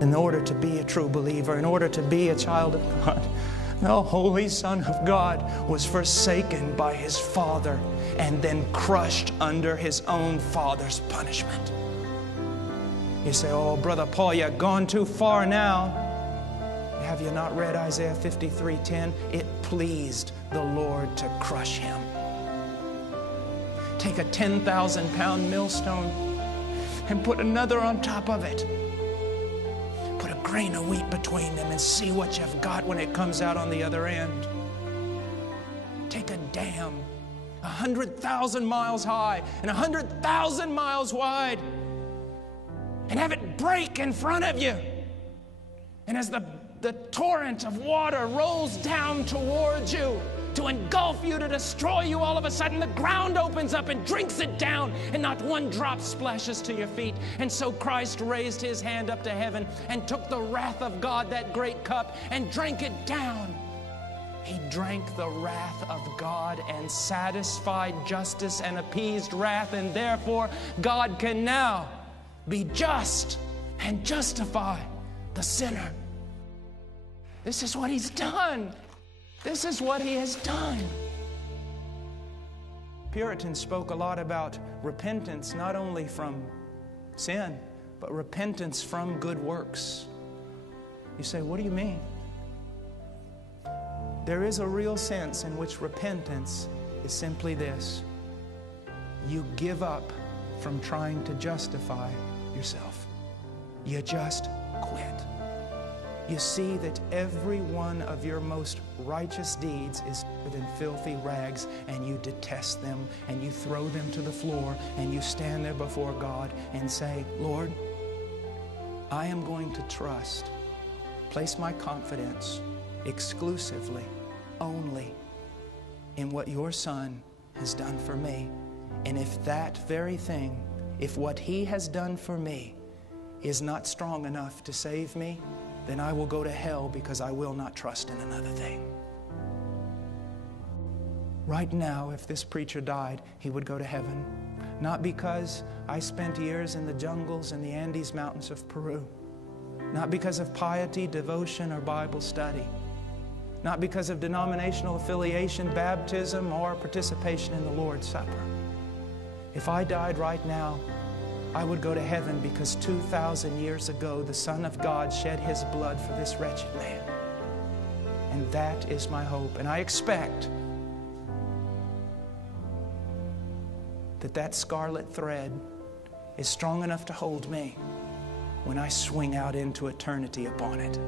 In order to be a true believer, in order to be a child of God, the Holy Son of God was forsaken by His Father and then crushed under His own Father's punishment. You say, oh, Brother Paul, you've gone too far now. Have you not read Isaiah 53:10? It pleased the Lord to crush Him. Take a 10,000-pound millstone and put another on top of it. Put a grain of wheat between them and see what you've got when it comes out on the other end. Take a dam 100,000 miles high and 100,000 miles wide and have it break in front of you. And as the torrent of water rolls down towards you to engulf you, to destroy you, all of a sudden the ground opens up and drinks it down, and not one drop splashes to your feet. And so Christ raised His hand up to heaven and took the wrath of God, that great cup, and drank it down. He drank the wrath of God and satisfied justice and appeased wrath, and therefore God can now be just and justify the sinner. This is what He's done. This is what He has done. Puritans spoke a lot about repentance, not only from sin, but repentance from good works. You say, what do you mean? There is a real sense in which repentance is simply this: you give up from trying to justify yourself. You just quit. You see that every one of your most righteous deeds is within filthy rags, and you detest them, and you throw them to the floor, and you stand there before God and say, Lord, I am going to trust, place my confidence exclusively, only in what your Son has done for me. And if that very thing, if what He has done for me is not strong enough to save me, then I will go to hell, because I will not trust in another thing. Right now, if this preacher died, he would go to heaven. Not because I spent years in the jungles and the Andes Mountains of Peru. Not because of piety, devotion, or Bible study. Not because of denominational affiliation, baptism, or participation in the Lord's Supper. If I died right now, I would go to heaven because 2,000 years ago, the Son of God shed His blood for this wretched man. And that is my hope. And I expect that that scarlet thread is strong enough to hold me when I swing out into eternity upon it.